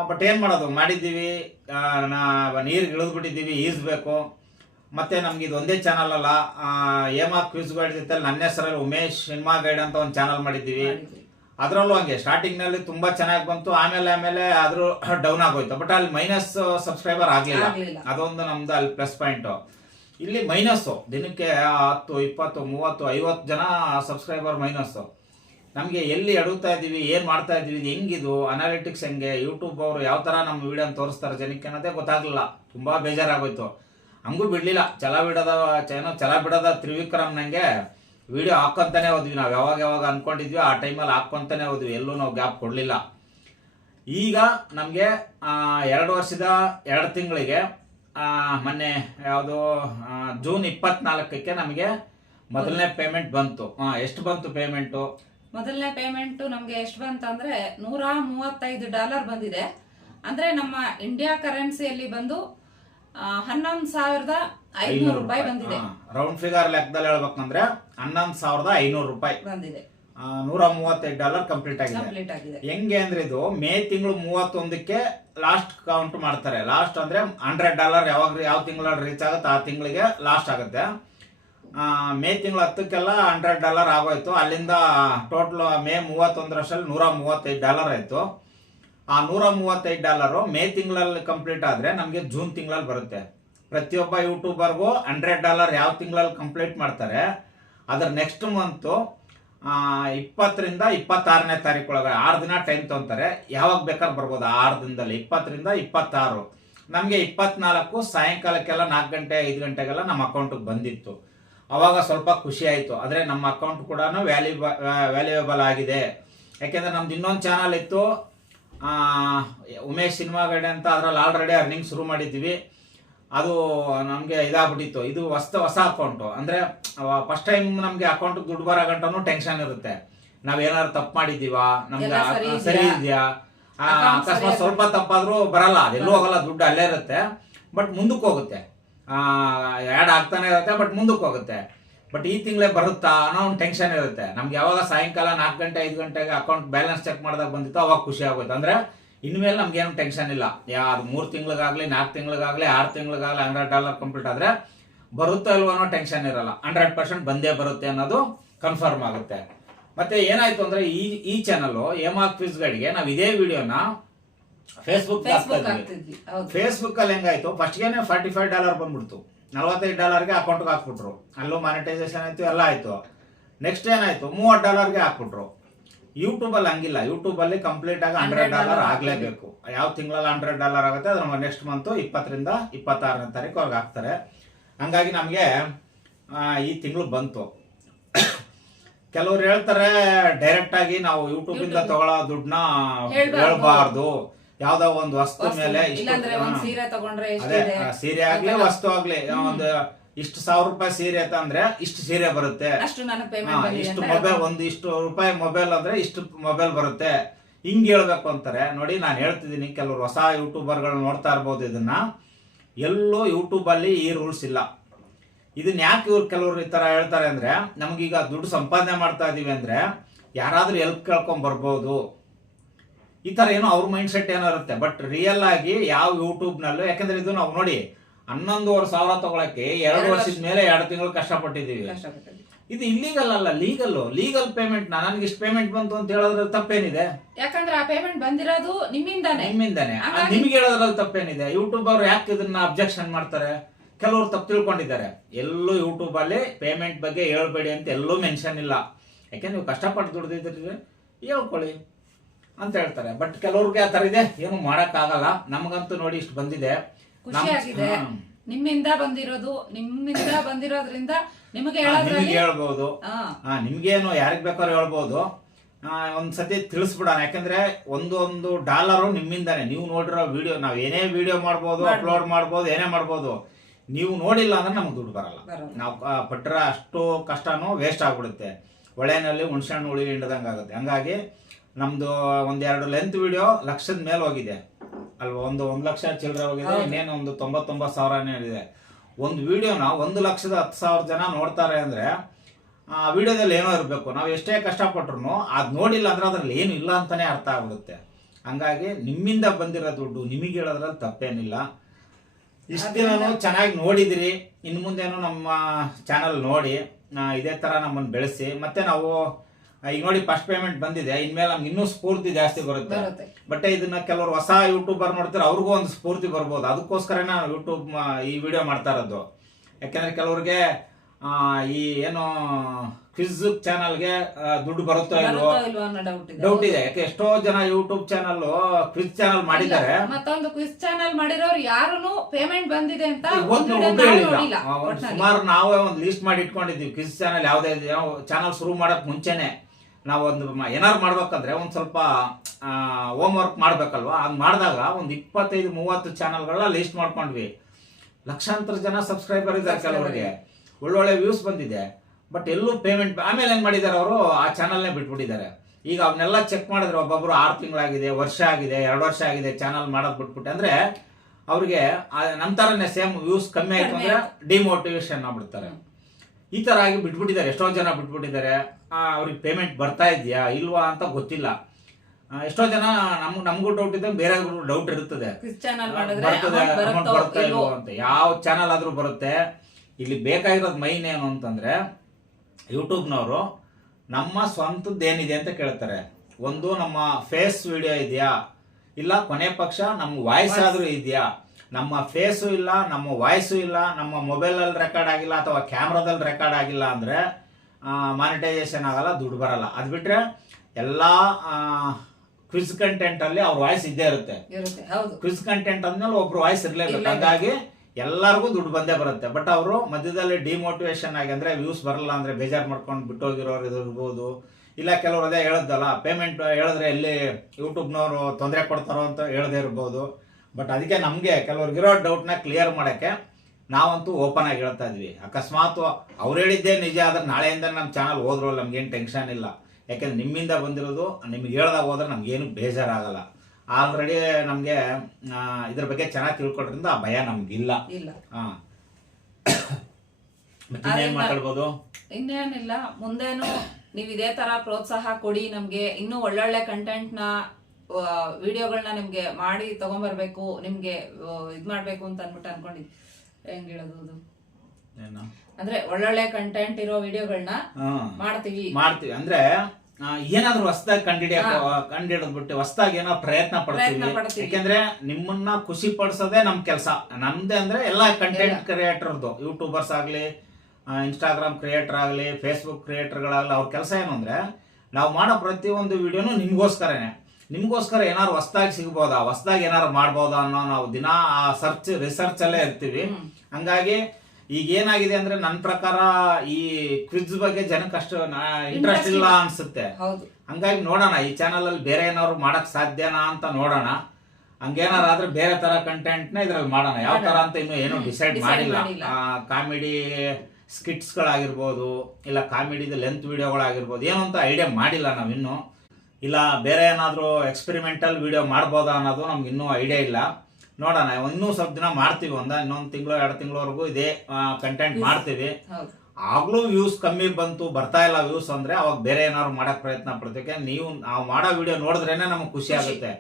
ಬಟ್ ಏನ್ ಮಾಡೋದು ಮಾಡಿದ್ದೀವಿ ನೀರು ಇಳಿದ್ಬಿಟ್ಟಿದ್ದೀವಿ ಈಜ್ಬೇಕು. ಮತ್ತೆ ನಮ್ಗೆ ಇದು ಒಂದೇ ಚಾನಲ್ ಅಲ್ಲ ಹೇಮಾ ಕ್ವಿಸ್ ಗೈಡ್ ಜೊತೆ ನನ್ನ ಹೆಸರಲ್ಲಿ ಉಮೇಶ್ ಸಿನಿಮಾ ಗೈಡ್ ಅಂತ ಒಂದು ಚಾನಲ್ ಮಾಡಿದ್ದೀವಿ. ಅದರಲ್ಲೂ ಹಂಗೆ ಸ್ಟಾರ್ಟಿಂಗ್ನಲ್ಲಿ ತುಂಬಾ ಚೆನ್ನಾಗಿ ಬಂತು ಆಮೇಲೆ ಆಮೇಲೆ ಆದರೂ ಡೌನ್ <coughs> ಆಗೋಯ್ತು. ಬಟ್ ಅಲ್ಲಿ ಮೈನಸ್ ಸಬ್ಸ್ಕ್ರೈಬರ್ ಆಗ್ಲಿಲ್ಲ. ಅದೊಂದು ನಮ್ದು ಅಲ್ಲಿ ಪ್ಲಸ್ ಪಾಯಿಂಟ್ ಇಲ್ಲಿ ಮೈನಸ್ ದಿನಕ್ಕೆ ಹತ್ತು, ಇಪ್ಪತ್ತು, ಮೂವತ್ತು, ಐವತ್ತು ಜನ ಸಬ್ಸ್ಕ್ರೈಬರ್ ಮೈನಸ್ ನಮಗೆ ಎಲ್ಲಿ ಅಡುಗ್ತಾ ಇದ್ದೀವಿ, ಏನು ಮಾಡ್ತಾ ಇದ್ದೀವಿ, ಇದು ಹೆಂಗಿದು ಅನಾಲಿಟಿಕ್ಸ್ ಹೆಂಗೆ ಯೂಟ್ಯೂಬ್ ಅವರು ಯಾವ ಥರ ನಮ್ಮ ವೀಡಿಯೋನ ತೋರಿಸ್ತಾರೆ ಜನಕ್ಕೆ ಅನ್ನೋದೇ ಗೊತ್ತಾಗಲಿಲ್ಲ. ತುಂಬ ಬೇಜಾರಾಗೋಯ್ತು. ಹಂಗೂ ಬಿಡಲಿಲ್ಲ. ಛಲ ಬಿಡೋದ, ಏನೋ ಛಲ ಬಿಡೋದ ತ್ರಿವಿಕ್ರಮ್ ನನಗೆ ವಿಡಿಯೋ ಹಾಕ್ಕೊಂತಾನೆ ಹೋದ್ವಿ. ನಾವು ಯಾವಾಗ ಯಾವಾಗ ಅಂದ್ಕೊಂಡಿದ್ವಿ ಆ ಟೈಮಲ್ಲಿ ಹಾಕ್ಕೊತಾನೆ ಹೋದ್ವಿ. ಎಲ್ಲೂ ನಾವು ಗ್ಯಾಪ್ ಕೊಡಲಿಲ್ಲ. ಈಗ ನಮಗೆ ಎರಡು ವರ್ಷದ, ಎರಡು ತಿಂಗಳಿಗೆ ಮೊನ್ನೆ ಯಾವುದು ಜೂನ್ ಇಪ್ಪತ್ನಾಲ್ಕಕ್ಕೆ ನಮಗೆ ಮೊದಲನೇ ಪೇಮೆಂಟ್ ಬಂತು. ಹಾಂ ಎಷ್ಟು ಬಂತು ಪೇಮೆಂಟು ಮೊದಲನೇ ಪೇಮೆಂಟ್ ನಮ್ಗೆ ಎಷ್ಟು ಬಂತಂದ್ರೆ ನೂರ ಮೂವತ್ತೈದು ಡಾಲರ್ ಬಂದಿದೆ. ಅಂದ್ರೆ ನಮ್ಮ ಇಂಡಿಯಾ ಕರೆನ್ಸಿಯಲ್ಲಿ ಬಂದು ಹನ್ನೊಂದು ಸಾವಿರದ ಐನೂರು ರೂಪಾಯಿ ಬಂದಿದೆ. ರೌಂಡ್ ಫಿಗರ್ ಲೆಕ್ಕದಲ್ಲಿ ಹೇಳ್ಬೇಕಂದ್ರೆ ಹನ್ನೊಂದು ಸಾವಿರದ ಐನೂರು ರೂಪಾಯಿ. ಬಂದಿದೆ. ಆ, ನೂರ ಮೂವತ್ತೈದು ಡಾಲರ್ ಕಂಪ್ಲೀಟ್ ಆಗಿದೆ. ಕಂಪ್ಲೀಟ್ ಆಗಿದೆ. ಹೆಂಗೆ ಅಂದ್ರೆ ಇದು ಮೇ ತಿಂಗಳು ಮೂವತ್ತೊಂದಕ್ಕೆ ಲಾಸ್ಟ್ ಕೌಂಟ್ ಮಾಡ್ತಾರೆ. ಲಾಸ್ಟ್ ಅಂದ್ರೆ ಹಂಡ್ರೆಡ್ ಡಾಲರ್ ಯಾವಾಗ ಯಾವ ತಿಂಗಳಲ್ಲಿ ರೀಚ್ ಆಗುತ್ತೆ ಆ ತಿಂಗಳಿಗೆ ಲಾಸ್ಟ್ ಆಗುತ್ತೆ. ಆ, ಮೇ ತಿಂಗಳು ಹತ್ತಕ್ಕೆಲ್ಲ ಹಂಡ್ರೆಡ್ ಡಾಲರ್ ಆಗೋಯ್ತು. ಅಲ್ಲಿಂದ ಟೋಟಲ್ ಮೇ ಮೂವತ್ತೊಂದರಷ್ಟಲ್ಲಿ ನೂರ ಮೂವತ್ತೈದು ಡಾಲರ್ ಆಯಿತು. ಆ ನೂರ ಮೂವತ್ತೈದು ಡಾಲರು ಮೇ ತಿಂಗಳಲ್ಲಿ ಕಂಪ್ಲೀಟ್ ಆದರೆ ನಮಗೆ ಜೂನ್ ತಿಂಗಳಲ್ಲಿ ಬರುತ್ತೆ. ಪ್ರತಿಯೊಬ್ಬ ಯೂಟ್ಯೂಬರ್ಗೂ ಹಂಡ್ರೆಡ್ ಡಾಲರ್ ಯಾವ ತಿಂಗಳಲ್ಲಿ ಕಂಪ್ಲೀಟ್ ಮಾಡ್ತಾರೆ. ಅದರ ನೆಕ್ಸ್ಟ್ ಮಂತು ಇಪ್ಪತ್ತರಿಂದ ಇಪ್ಪತ್ತಾರನೇ ತಾರೀಕು ಒಳಗೆ ಆರು ದಿನ ಟೈಮ್ ತೊಗೊಂತಾರೆ. ಯಾವಾಗ ಬೇಕಾದ್ರೆ ಬರ್ಬೋದು, ಆರು ದಿನದಲ್ಲಿ. ಇಪ್ಪತ್ತರಿಂದ ಇಪ್ಪತ್ತಾರು. ನಮಗೆ ಇಪ್ಪತ್ನಾಲ್ಕು, ಸಾಯಂಕಾಲಕ್ಕೆಲ್ಲ ನಾಲ್ಕು ಗಂಟೆ, ಐದು ಗಂಟೆಗೆಲ್ಲ ನಮ್ಮ ಅಕೌಂಟಿಗೆ ಬಂದಿತ್ತು. ಅವಾಗ ಸ್ವಲ್ಪ ಖುಷಿ ಆಯಿತು. ಆದರೆ ನಮ್ಮ ಅಕೌಂಟ್ ಕೂಡ ವ್ಯಾಲ್ಯೂಬ ವ್ಯಾಲ್ಯೂಯಬಲ್ ಆಗಿದೆ. ಯಾಕೆಂದರೆ ನಮ್ದು ಇನ್ನೊಂದು ಚಾನಲ್ ಇತ್ತು. ಉಮೇಶ್ ಸಿನಿಮಾ ಗಡೆ ಅಂತ ಅದರಲ್ಲಿ ಆಲ್ರೆಡಿ ಅರ್ನಿಂಗ್ ಶುರು ಮಾಡಿದ್ವಿ ಅದು ನಮಗೆ ಇದಾಗ್ಬಿಟ್ಟಿತ್ತು. ಇದು ಹೊಸ ಹೊಸ ಅಕೌಂಟು ಅಂದರೆ ಫಸ್ಟ್ ಟೈಮ್ ನಮಗೆ ಅಕೌಂಟ್ ದುಡ್ಡು ಬರೋ ಗಂಟನೂ ಟೆನ್ಷನ್ ಇರುತ್ತೆ. ನಾವೇನಾದ್ರು ತಪ್ಪು ಮಾಡಿದ್ದೀವಾ? ನಮ್ಗೆ ಸರಿ ಇದ್ಯಾ? ಅಕಸ್ಮಾತ್ ಸ್ವಲ್ಪ ತಪ್ಪಾದ್ರೂ ಬರಲ್ಲ. ಅದೆಲ್ಲೂ ಹೋಗಲ್ಲ ದುಡ್ಡು ಅಲ್ಲೇ ಇರುತ್ತೆ. ಬಟ್ ಮುಂದಕ್ಕೆ ಹೋಗುತ್ತೆ. ಆ್ಯಡ್ ಆಗ್ತಾನೆ ಇರುತ್ತೆ ಬಟ್ ಮುಂದಕ್ಕೆ ಹೋಗುತ್ತೆ. ಬಟ್ ಈ ತಿಂಗಳೇ ಬರುತ್ತಾ ಅನ್ನೋ ಒಂದು ಟೆನ್ಷನ್ ಇರುತ್ತೆ. ನಮ್ಗೆ ಯಾವಾಗ ಸಾಯಂಕಾಲ ನಾಲ್ಕು ಗಂಟೆ ಐದು ಗಂಟೆಗೆ ಅಕೌಂಟ್ ಬ್ಯಾಲೆನ್ಸ್ ಚೆಕ್ ಮಾಡಿದಾಗ ಬಂದಿತ್ತು ಅವಾಗ ಖುಷಿ ಆಗುತ್ತೆ ಅಂದ್ರೆ ಇನ್ಮೇಲೆ ನಮ್ಗೇನು ಏನು ಟೆನ್ಷನ್ ಇಲ್ಲ. ಯಾರು ಮೂರು ತಿಂಗಳಿಗಾಗಲಿ ನಾಲ್ಕು ತಿಂಗಳಿಗಾಗಲಿ ಆರು ತಿಂಗಳಿಗಾಗಲಿ ಹಂಡ್ರೆಡ್ ಡಾಲರ್ ಕಂಪ್ಲೀಟ್ ಆದರೆ ಬರುತ್ತೋ ಇಲ್ವೋ ಅನ್ನೋ ಟೆನ್ಷನ್ ಇರಲ್ಲ. ಹಂಡ್ರೆಡ್ ಪರ್ಸೆಂಟ್ ಬಂದೇ ಬರುತ್ತೆ ಅನ್ನೋದು ಕನ್ಫರ್ಮ್ ಆಗುತ್ತೆ. ಮತ್ತೆ ಏನಾಯ್ತು ಅಂದ್ರೆ ಈ ಈ ಚಾನಲ್ ಏಮಾಕ್ ಕ್ವಿಸ್ ಗಳಿಗೆ ನಾವು ಇದೇ ವಿಡಿಯೋನ ಫೇಸ್ಬುಕ್ ಫೇಸ್ಬುಕ್ ಅಲ್ಲಿ ಹೆಂಗಾಯ್ತು? ಫಸ್ಟ್ಗೆ ಫಾರ್ಟಿ ಫೈವ್ ಡಾಲರ್ ಬಂದ್ಬಿಡ್ತು. ನಲ್ವತ್ತೈದು ಡಾಲರ್ಗೆ ಅಕೌಂಟ್ಗೆ ಹಾಕ್ಬಿಟ್ರು. ಅಲ್ಲೂ ಮಾನಿಟೈಸೇಷನ್ ಆಯ್ತು ಎಲ್ಲ ಆಯ್ತು. ನೆಕ್ಸ್ಟ್ ಏನಾಯ್ತು? ಮೂವತ್ತು ಡಾಲರ್ಗೆ ಹಾಕ್ಬಿಟ್ರು. ಯೂಟ್ಯೂಬಲ್ಲಿ ಹಂಗಿಲ್ಲ. ಯೂಟ್ಯೂಬಲ್ಲಿ ಕಂಪ್ಲೀಟ್ ಆಗಿ ಹಂಡ್ರೆಡ್ $100 ಡಾಲರ್ ಆಗಲೇಬೇಕು. ಯಾವ ತಿಂಗಳಲ್ಲಿ ಹಂಡ್ರೆಡ್ ಡಾಲರ್ ಆಗುತ್ತೆ ಅದ್ರ ನೆಕ್ಸ್ಟ್ ಮಂತು ಇಪ್ಪತ್ತರಿಂದ ಇಪ್ಪತ್ತಾರನೇ ತಾರೀಕು ಅವ್ರಿಗೆ ಹಾಕ್ತಾರೆ. ಹಂಗಾಗಿ ನಮಗೆ ಈ ತಿಂಗಳು ಬಂತು. ಕೆಲವ್ರು ಹೇಳ್ತಾರೆ ಡೈರೆಕ್ಟ್ ಆಗಿ ನಾವು ಯೂಟ್ಯೂಬ್ ಇಂದ. ತಗೊಳ್ಳೋ ದುಡ್ಡನ್ನ ಹೇಳ್ಬಾರ್ದು. ಯಾವ್ದೋ ಒಂದು ವಸ್ತು. ಮೇಲೆ ಸೀರೆ ಆಗ್ಲಿ ವಸ್ತು ಆಗ್ಲಿ ಒಂದು ಇಷ್ಟು ಸಾವಿರ ರೂಪಾಯಿ ಸೀರೆ ಅಂತಂದ್ರೆ ಇಷ್ಟು ಸೀರೆ ಬರುತ್ತೆ. ಅಷ್ಟು ನನಗೆ ಹಾ, ಪೇಮೆಂಟ್ ಬಂದಿದೆ ಇಷ್ಟು ಮೊಬೈಲ್ ಒಂದು ಇಷ್ಟು ರೂಪಾಯಿ ಮೊಬೈಲ್ ಅಂದ್ರೆ ಇಷ್ಟು ಮೊಬೈಲ್ ಬರುತ್ತೆ. ಹಿಂಗ್ ಹೇಳ್ಬೇಕು ಅಂತಾರೆ. ನೋಡಿ ನಾನು ಹೇಳ್ತಿದ್ದೀನಿ ಕೆಲವರು ಹೊಸ ಯೂಟ್ಯೂಬರ್ಗಳು ನೋಡ್ತಾ ಇರ್ಬೋದು ಇದನ್ನ. ಎಲ್ಲೂ ಯೂಟ್ಯೂಬ್ ಅಲ್ಲಿ ಈ ರೂಲ್ಸ್ ಇಲ್ಲ. ಇದನ್ನ ಯಾಕೆ ಇವ್ರು ಕೆಲವರು ಈ ತರ ಹೇಳ್ತಾರೆ ಅಂದ್ರೆ ನಮಗೀಗ ದುಡ್ಡು ಸಂಪಾದನೆ ಮಾಡ್ತಾ ಇದೀವಿ ಅಂದ್ರೆ ಯಾರಾದ್ರೂ ಎಲ್ಪ್ ಕೇಳ್ಕೊಂಡ್ ಬರ್ಬೋದು. ಈ ತರ ಏನೋ ಅವ್ರ ಮೈಂಡ್ ಸೆಟ್ ಏನೋ ಇರುತ್ತೆ. ಬಟ್ ರಿಯಲ್ ಆಗಿ ಯಾವ ಯೂಟ್ಯೂಬ್ ನಲ್ಲೂ ಯಾಕಂದ್ರೆ ಇದು ನಾವು ನೋಡಿ ಹನ್ನೊಂದುವರೆ ಸಾವಿರ ತಗೊಳಕ್ಕೆ ಎರಡು ವರ್ಷದ ಮೇಲೆ ಎರಡು ತಿಂಗಳು ಕಷ್ಟಪಟ್ಟಿದ್ದೀವಿ. ಇದು ಇಲ್ಲಿಗಲ್ ಅಲ್ಲ ಲೀಗಲ್ ಲೀಗಲ್ ಪೇಮೆಂಟ್ ನನಗೆ ಇಷ್ಟು ಪೇಮೆಂಟ್ ಬಂತು ಅಂತ ಹೇಳೋದ್ರಲ್ಲಿ ತಪ್ಪೇನಿದೆ? ಯಾಕಂದ್ರೆ ಆ ಪೇಮೆಂಟ್ ಬಂದಿರೋದು ನಿಮ್ಮಿಂದಾನೆ. ನಿಮ್ಮಿಂದಾನೆ. ನಿಮ್ಗೆ ಹೇಳೋದ್ರಲ್ಲಿ ತಪ್ಪೇನಿದೆ. ಯೂಟ್ಯೂಬ್ ಅವ್ರು ಯಾಕೆ ಇದನ್ನ ಅಬ್ಜೆಕ್ಷನ್ ಮಾಡ್ತಾರೆ? ಕೆಲವರು ತಪ್ಪು ತಿಳ್ಕೊಂಡಿದ್ದಾರೆ. ಎಲ್ಲೂ ಯೂಟ್ಯೂಬ್ ಅಲ್ಲಿ ಪೇಮೆಂಟ್ ಬಗ್ಗೆ ಹೇಳ್ಬೇಡಿ ಅಂತ ಎಲ್ಲೂ ಮೆನ್ಷನ್ ಇಲ್ಲ. ಯಾಕೆಂದ್ರೆ ನೀವು ಕಷ್ಟಪಟ್ಟು ದುಡ್ದಿದ್ರಿ ಹೇಳ್ಕೊಳ್ಳಿ ಅಂತ ಹೇಳ್ತಾರೆ. ಬಟ್ ಕೆಲವ್ರಿಗೆ ಆ ಥರ ಇದೆ. ಏನು ಮಾಡೋಕ್ಕಾಗಲ್ಲ. ನಮಗಂತೂ ನೋಡಿ ಇಷ್ಟು ಬಂದಿದೆ. ಖುಷಿ ನಮ್- ಆಗಿದೆ. ಹಾ. ನಿಮ್ಮಿಂದ ಬಂದಿರೋದು ನಿಮ್ಮಿಂದ ಬಂದಿರೋದ್ರಿಂದ ನಿಮಗೆ ಹೇಳೋದ್ರಲ್ಲಿ ಹೇಳ್ಬೋದು. ಹಾ. ನಿಮ್ಗೇನು ಯಾರಿಗ್ ಬೇಕಾದ್ರೂ ಹೇಳ್ಬೋದು. ಆ, ಒಂದ್ ಸತಿ ತಿಳಿಸ್ಬಿಡೋಣ. ಯಾಕಂದ್ರೆ ಒಂದೊಂದು ಒಂದು ಡಾಲರು ನಿಮ್ಮಿಂದಾನೆ. ನೀವು ನೋಡಿರೋ ವಿಡಿಯೋ ನಾವ್ ಏನೇ ವಿಡಿಯೋ ಮಾಡ್ಬೋದು. ಅಪ್ಲೋಡ್ ಮಾಡ್ಬೋದು ಏನೇ ಮಾಡ್ಬೋದು ನೀವು ನೋಡಿಲ್ಲ ಅಂದ್ರೆ ನಮ್ಗೆ ದುಡ್ಡು ಬರಲ್ಲ. ನಾವು ಪಟ್ರೆ ಅಷ್ಟು ಕಷ್ಟನೂ ವೇಸ್ಟ್ ಆಗ್ಬಿಡುತ್ತೆ. ಒಳ್ಳೆನಲ್ಲಿ ಹುಣ್ಸೆಹಣ್ಣು ಉಳಿ ಹಿಂಡದಂಗಾಗುತ್ತೆ. ಹಂಗಾಗಿ ನಮ್ದು ಒಂದೆರಡು ಲೆಂತ್ ವಿಡಿಯೋ ಲಕ್ಷದ ಮೇಲೆ ಹೋಗಿದೆ. ಅಲ್ವಾ? ಒಂದು ಒಂದು ಲಕ್ಷ ಚಿಲ್ಲರೆ ಹೋಗಿದೆ. ಇನ್ನೇನು ಒಂದು ತೊಂಬತ್ತೊಂಬತ್ತು ಸಾವಿರನೇ ಇದೆ ಒಂದು ವಿಡಿಯೋನ ಒಂದು ಲಕ್ಷದ ಹತ್ತು ಸಾವಿರ ಜನ ನೋಡ್ತಾರೆ ಅಂದ್ರೆ ಆ ವಿಡಿಯೋದಲ್ಲಿ ಏನೋ ಇರಬೇಕು. ನಾವು ಎಷ್ಟೇ ಕಷ್ಟಪಟ್ರು ಅದು ನೋಡಿಲ್ಲ ಅಂದ್ರೆ ಅದ್ರಲ್ಲಿ ಏನು ಇಲ್ಲ ಅಂತಲೇ ಅರ್ಥ ಆಗ್ಬಿಡುತ್ತೆ. ಹಂಗಾಗಿ ನಿಮ್ಮಿಂದ ಬಂದಿರೋ ದುಡ್ಡು ನಿಮಗೆ ಹೇಳೋದ್ರಲ್ಲಿ ತಪ್ಪೇನಿಲ್ಲ. ಇಷ್ಟು ದಿನ ಚೆನ್ನಾಗಿ ನೋಡಿದಿರಿ. ಇನ್ನು ಮುಂದೇನು ನಮ್ಮ ಚಾನಲ್ ನೋಡಿ ಇದೇ ಥರ ನಮ್ಮನ್ನು ಬೆಳೆಸಿ. ಮತ್ತೆ ನಾವು ಈಗ ನೋಡಿ ಫಸ್ಟ್ ಪೇಮೆಂಟ್ ಬಂದಿದೆ. ಇನ್ಮೇಲೆ ನಮ್ಗೆ ಇನ್ನೂ ಸ್ಫೂರ್ತಿ ಜಾಸ್ತಿ ಬರುತ್ತೆ. ಬಟ್ ಇದನ್ನ ಕೆಲವರು ಹೊಸ ಯೂಟ್ಯೂಬರ್ ನೋಡ್ತಾರೆ ಅವ್ರಿಗೂ ಒಂದು ಸ್ಫೂರ್ತಿ ಬರ್ಬೋದು. ಅದಕ್ಕೋಸ್ಕರ ನಾನು ಯೂಟ್ಯೂಬ್ ಈ ವಿಡಿಯೋ ಮಾಡ್ತಾ ಇರೋದು. ಯಾಕೆಂದ್ರೆ ಕೆಲವ್ರಿಗೆ ಆ, ಈ ಏನು ಕ್ವಿಜ್ ಚಾನಲ್ಗೆ ದುಡ್ಡು ಬರುತ್ತೋ ಇಲ್ವೋ? ಡೌಟ್ ಇದೆ. ಯಾಕೆ ಎಷ್ಟೋ ಜನ ಯೂಟ್ಯೂಬ್ ಚಾನಲ್ ಕ್ವಿಜ್ ಚಾನಲ್ ಮಾಡಿದ್ದಾರೆ. ಮತ್ತೊಂದು ಕ್ವಿಜ್ ಚಾನಲ್ ಮಾಡಿರೋರು ಯಾರು ಪೇಮೆಂಟ್ ಬಂದಿದೆ ಅಂತ. ಸುಮಾರು ನಾವೇ ಒಂದು ಲಿಸ್ಟ್ ಮಾಡಿ ಇಟ್ಕೊಂಡಿದ್ವಿ ಕ್ವಿಜ್ ಚಾನಲ್ ಯಾವ್ದೇ ಚಾನಲ್ ಶುರು ಮಾಡಕ್ ಮುಂಚೆನೆ. ನಾವು ಒಂದು ಮ- ಏನಾರು ಮಾಡ್ಬೇಕಂದ್ರೆ ಒಂದು ಸ್ವಲ್ಪ ಹೋಮ್ ವರ್ಕ್ ಮಾಡ್ಬೇಕಲ್ವಾ? ಹಂಗ್ ಮಾಡಿದಾಗ ಒಂದು ಇಪ್ಪತ್ತೈದು ಮೂವತ್ತು ಚಾನಲ್ಗಳನ್ನ ಲಿಸ್ಟ್ ಮಾಡ್ಕೊಂಡ್ವಿ. ಲಕ್ಷಾಂತರ ಜನ ಸಬ್ಸ್ಕ್ರೈಬರ್ ಇದ್ದಾರೆ ಕೆಲವರಿಗೆ. ಒಳ್ಳೊಳ್ಳೆ ವ್ಯೂಸ್ ಬಂದಿದೆ. ಬಟ್ ಎಲ್ಲೂ ಪೇಮೆಂಟ್ ಆಮೇಲೆ ಹೆಂಗ್ ಮಾಡಿದ್ದಾರೆ ಅವರು? ಆ ಚಾನಲ್ನೇ ಬಿಟ್ಬಿಟ್ಟಿದ್ದಾರೆ. ಈಗ ಅವನ್ನೆಲ್ಲ ಚೆಕ್ ಮಾಡಿದ್ರೆ ಒಬ್ಬೊಬ್ರು ಆರು ತಿಂಗಳಾಗಿದೆ ವರ್ಷ ಆಗಿದೆ ಎರಡು ವರ್ಷ ಆಗಿದೆ ಚಾನಲ್ ಮಾಡೋದು ಬಿಟ್ಬಿಟ್ಟು. ಅಂದ್ರೆ ಅವ್ರಿಗೆ ನಮ್ಮ ನಮ್ ತರನೇ ಸೇಮ್ ವ್ಯೂಸ್ ಕಮ್ಮಿ ಆಯ್ತು ಅಂದ್ರೆ ಡಿಮೋಟಿವೇಶನ್ ಆಗ್ಬಿಡ್ತಾರೆ. ಈ ತರ ಆಗಿ ಬಿಟ್ಬಿಟ್ಟಿದ್ದಾರೆ. ಎಷ್ಟೋ ಜನ ಬಿಟ್ಬಿಟ್ಟಿದ್ದಾರೆ. ಅವ್ರಿಗೆ ಪೇಮೆಂಟ್ ಬರ್ತಾ ಇದೆಯಾ ಇಲ್ವಾ ಅಂತ ಗೊತ್ತಿಲ್ಲ. ಎಷ್ಟೋ ಜನ ನಮ್ ನಮಗೂ ಡೌಟ್ ಇದೆ ಬೇರೆ ಡೌಟ್ ಇರುತ್ತದೆ. ಬರ್ತಾ ಇಲ್ವೋ? ಅಂತ. ಯಾವ ಚಾನಲ್ ಆದ್ರೂ ಬರುತ್ತೆ. ಇಲ್ಲಿ ಬೇಕಾಗಿರೋದು ಮೈನ್ ಏನು ಅಂತಂದ್ರೆ ಯೂಟ್ಯೂಬ್ನವರು ನಮ್ಮ ಸ್ವಂತದ್ದೇನಿದೆ ಅಂತ ಕೇಳ್ತಾರೆ. ಒಂದು ನಮ್ಮ ಫೇಸ್ ವಿಡಿಯೋ ಇದೆಯಾ? ಇಲ್ಲ ಕೊನೆ ಪಕ್ಷ ನಮ್ಮ ವಾಯ್ಸ್ ಆದ್ರೂ ಇದೆಯಾ? ನಮ್ಮ ಫೇಸು ಇಲ್ಲ ನಮ್ಮ ವಾಯ್ಸು ಇಲ್ಲ ನಮ್ಮ ಮೊಬೈಲಲ್ಲಿ ರೆಕಾರ್ಡ್ ಆಗಿಲ್ಲ ಅಥವಾ ಕ್ಯಾಮ್ರಾದಲ್ಲಿ ರೆಕಾರ್ಡ್ ಆಗಿಲ್ಲ ಅಂದ್ರೆ ಮಾನಿಟೈಸೇಷನ್ ಆಗಲ್ಲ ದುಡ್ಡು ಬರಲ್ಲ. ಅದು ಬಿಟ್ರೆ ಎಲ್ಲ ಕ್ವಿಜ್ ಕಂಟೆಂಟ್ ಅಲ್ಲಿ ಅವ್ರ ವಾಯ್ಸ್ ಇದ್ದೇ ಇರುತ್ತೆ. ಕ್ವಿಜ್ ಕಂಟೆಂಟ್ ಅಂದ್ಮೇಲೆ ಒಬ್ರು ವಾಯ್ಸ್ ಇರಲೇಬೇಕು ಹಾಗಾಗಿ ಎಲ್ಲರಿಗೂ ದುಡ್ಡು ಬಂದೇ ಬರುತ್ತೆ. ಬಟ್ ಅವರು ಮಧ್ಯದಲ್ಲಿ ಡಿಮೋಟಿವೇಶನ್ ಆಗಿ ಅಂದರೆ ವ್ಯೂಸ್ ಬರಲ್ಲ ಅಂದ್ರೆ ಬೇಜಾರ್ ಮಾಡ್ಕೊಂಡು ಬಿಟ್ಟೋಗಿರೋರು ಇದು ಇರ್ಬೋದು. ಇಲ್ಲ ಕೆಲವರು ಅದೇ ಹೇಳದ್ದಲ್ಲ ಪೇಮೆಂಟ್ ಹೇಳಿದ್ರೆ ಎಲ್ಲಿ ಯೂಟ್ಯೂಬ್ನವರು ತೊಂದರೆ ಕೊಡ್ತಾರೋ ಅಂತ ಹೇಳದೇ ಇರ್ಬೋದು. ಬಟ್ ಅದಕ್ಕೆ ನಮಗೆ ಕೆಲವ್ರಿಗಿರೋ ಡೌಟ್ನ ಕ್ಲಿಯರ್ ಮಾಡೋಕ್ಕೆ ನಾವಂತೂ ಓಪನ್ ಆಗಿ ಹೇಳ್ತಾ ಇದ್ವಿ. ಅಕಸ್ಮಾತ್ ಅವ್ರು ಹೇಳಿದ್ದೇ ನಿಜ ಆದ್ರೆ ನಾಳೆಯಿಂದ ನಮ್ಮ ಚಾನಲ್ ಹೋದ್ರು ನಮ್ಗೇನು ಟೆನ್ಷನ್ ಇಲ್ಲ. ಯಾಕೆಂದ್ರೆ ನಿಮ್ಮಿಂದ ಬಂದಿರೋದು ನಿಮ್ಗೆ ಹೇಳ್ದಾಗ ಹೋದ್ರೆ ನಮ್ಗೇನು ಬೇಜಾರಾಗಲ್ಲ. ಆಲ್ರೆಡಿ ನಮಗೆ ಇದ್ರ ಬಗ್ಗೆ ಚೆನ್ನಾಗಿ ತಿಳ್ಕೊಳ್ರಿಂದ ಆ ಭಯ ನಮ್ಗಿಲ್ಲ. ಇಲ್ಲ. ಹಾ ಇನ್ನೇನ್ ಮಾತಾಡ್ಬೋದು? ಇನ್ನೇನಿಲ್ಲ. ಮುಂದೇನು ನೀವು ಇದೇ ತರ ಪ್ರೋತ್ಸಾಹ ಕೊಡಿ ನಮ್ಗೆ. ಇನ್ನೂ ಒಳ್ಳೊಳ್ಳೆ ಕಂಟೆಂಟ್ನ ವಿಡಿಯೋಗಳನ್ನ ನಿಮಗೆ ಮಾಡಿ ತಗೊಂಬರ್ಬೇಕು ನಿಮಗೆ ಇದು ಮಾಡಬೇಕು ಅಂತ ಅಂದ್ಬಿಟ್ಟು ಅನ್ಕೊಂಡಿದ್ವಿ ಹೆಂಗ್ ಹೇಳೋದು ಅದು? ಅಂದ್ರೆ ಒಳ್ಳೊಳ್ಳೆ ಕಂಟೆಂಟ್ ಇರೋ ವಿಡಿಯೋಗಳನ್ನ ಮಾಡ್ತೀವಿ. ಮಾಡ್ತೀವಿ. ಅಂದ್ರೆ ಏನಾದ್ರು ಹೊಸದಾಗಿ ಕಂಡಿಡಿಯಕ್ ಬಿಟ್ಟು ಹೊಸದಾಗಿ ಏನೋ ಪ್ರಯತ್ನ ಪಡ್ತೀವಿ. ಯಾಕೆಂದ್ರೆ ನಿಮ್ಮನ್ನ ಖುಷಿ ಪಡಿಸೋದೇ ನಮ್ ಕೆಲಸ. ನಮ್ದೇ ಅಂದ್ರೆ ಎಲ್ಲಾ ಕಂಟೆಂಟ್ ಕ್ರಿಯೇಟರ್ದು ಯೂಟ್ಯೂಬರ್ಸ್ ಆಗ್ಲಿ ಇನ್ಸ್ಟಾಗ್ರಾಮ್ ಕ್ರಿಯೇಟರ್ ಆಗಲಿ ಫೇಸ್ಬುಕ್ ಕ್ರಿಯೇಟರ್ಗಳಾಗಲಿ ಅವ್ರ ಕೆಲಸ ಏನು ಅಂದ್ರೆ ನಾವು ಮಾಡೋ ಪ್ರತಿಯೊಂದು ವಿಡಿಯೋನು ನಿಮ್ಗೋಸ್ಕರನೇ. ನಿಮ್ಗೋಸ್ಕರ ಏನಾರು ಹೊಸದಾಗಿ ಸಿಗ್ಬೋದಾ? ಹೊಸದಾಗಿ ಏನಾರು ಮಾಡ್ಬೋದಾ ಅನ್ನೋ ನಾವು ದಿನ ಆ ಸರ್ಚ್ ರಿಸರ್ಚ್ ಅಲ್ಲೇ ಇರ್ತೀವಿ. ಹಂಗಾಗಿ ಈಗ ಏನಾಗಿದೆ ಅಂದ್ರೆ ನನ್ನ ಪ್ರಕಾರ ಈ ಕ್ವಿಜ್ ಬಗ್ಗೆ ಜನಕ್ಕೆ ಅಷ್ಟು ಇಂಟ್ರೆಸ್ಟ್ ಇಲ್ಲ ಅನ್ಸುತ್ತೆ. ಹಂಗಾಗಿ ನೋಡೋಣ ಈ ಚಾನಲ್ ಅಲ್ಲಿ ಬೇರೆ ಏನಾದ್ರು ಮಾಡಕ್ ಸಾಧ್ಯನಾ ಅಂತ ನೋಡೋಣ. ಹಂಗೇನಾರ ಆದ್ರೆ ಬೇರೆ ತರ ಕಂಟೆಂಟ್ನ ಇದ್ರಲ್ಲಿ ಮಾಡೋಣ. ಯಾವ ತರ ಅಂತ ಇನ್ನು ಏನು ಡಿಸೈಡ್ ಮಾಡಿಲ್ಲ. ಮಾಡಿಲ್ಲ. ಕಾಮಿಡಿ ಸ್ಕಿಟ್ಸ್ ಗಳಾಗಿರ್ಬೋದು ಇಲ್ಲ ಕಾಮಿಡಿದ ಲೆಂತ್ ವಿಡಿಯೋಗಳಾಗಿರ್ಬೋದು ಏನು ಅಂತ ಐಡಿಯಾ ಮಾಡಿಲ್ಲ ನಾವಿನ್ನು. ಇಲ್ಲ ಬೇರೆ ಏನಾದರೂ ಎಕ್ಸ್ಪೆರಿಮೆಂಟಲ್ ವಿಡಿಯೋ ಮಾಡ್ಬೋದಾ ಅನ್ನೋದು ನಮ್ಗೆ ಇನ್ನೂ ಐಡಿಯಾ ಇಲ್ಲ. ನೋಡೋಣ ಇನ್ನೂ ಸ್ವಲ್ಪ ದಿನ ಮಾಡ್ತೀವಿ ಒಂದ ಇನ್ನೊಂದು ತಿಂಗಳು ಎರಡು ತಿಂಗಳವರೆಗೂ ಇದೇ ಕಂಟೆಂಟ್ ಮಾಡ್ತೀವಿ. ಆಗಲೂ ವ್ಯೂಸ್ ಕಮ್ಮಿ ಬಂತು ಬರ್ತಾ ಇಲ್ಲ ವ್ಯೂಸ್ ಅಂದ್ರೆ ಅವಾಗ ಬೇರೆ ಏನಾದ್ರು ಮಾಡಕ್ ಪ್ರಯತ್ನ ಪಡ್ತೀವಿ. ನೀವು ನಾವು ಮಾಡೋ ವಿಡಿಯೋ ನೋಡಿದ್ರೇನೆ ನಮಗೆ ಖುಷಿ. ಆಗುತ್ತೆ.